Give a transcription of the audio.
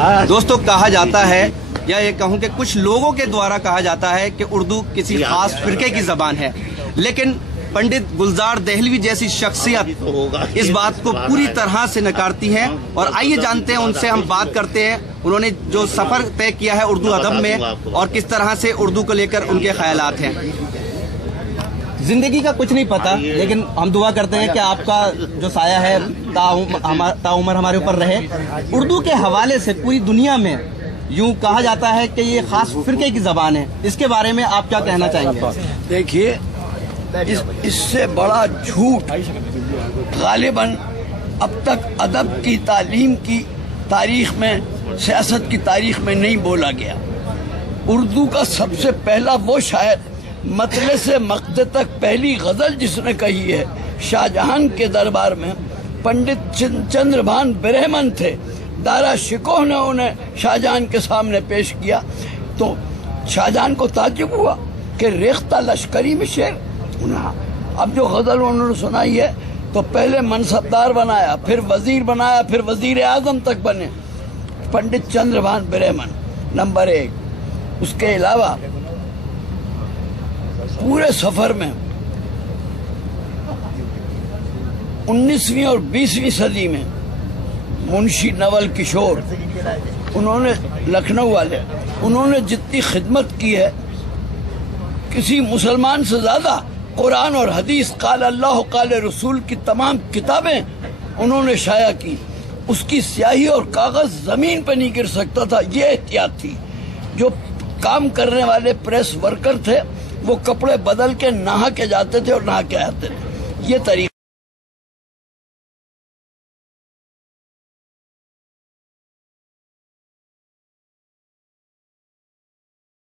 दोस्तों, कहा जाता है या ये कहूँ कि कुछ लोगों के द्वारा कहा जाता है कि उर्दू किसी खास फिरके की जबान है, लेकिन पंडित गुलजार दहलवी जैसी शख्सियत इस बात को पूरी तरह से नकारती है। और आइए जानते हैं, उनसे हम बात करते हैं, उन्होंने जो सफर तय किया है उर्दू अदब में और किस तरह से उर्दू को लेकर उनके ख्यालात हैं। जिंदगी का कुछ नहीं पता, लेकिन हम दुआ करते हैं कि आपका जो साया है ताउमर हमारे ऊपर रहे। उर्दू के हवाले से पूरी दुनिया में यूं कहा जाता है कि ये खास फिरके की जबान है, इसके बारे में आप क्या कहना चाहेंगे? देखिए, इससे बड़ा झूठ गालिबन अब तक अदब की तालीम की तारीख में, सियासत की तारीख में नहीं बोला गया। उर्दू का सबसे पहला वो शायर, मतले से मक़दे तक पहली गज़ल जिसने कही है, शाहजहां के दरबार में पंडित चंद्रभान ब्रह्मन थे। दारा शिकोह ने उन्हें शाहजहां के सामने पेश किया तो शाहजहां को ताज्जुब हुआ कि रेख्ता लश्करी में शेर। अब जो गज़ल उन्होंने सुनाई है तो पहले मनसबदार बनाया, फिर वजीर बनाया, फिर वजीर आज़म तक बने पंडित चंद्रभान ब्रह्मन, नंबर 1। उसके अलावा पूरे सफर में 19वीं और 20वीं सदी में मुंशी नवल किशोर, उन्होंने लखनऊ वाले, उन्होंने जितनी खिदमत की है किसी मुसलमान से ज्यादा कुरान और हदीस, काल अल्लाह काल रसूल की तमाम किताबें उन्होंने शाया की। उसकी स्याही और कागज जमीन पर नहीं गिर सकता था, ये एहतियात थी। जो काम करने वाले प्रेस वर्कर थे वो कपड़े बदल के नहा के जाते थे और नहा के आते थे। ये तरीका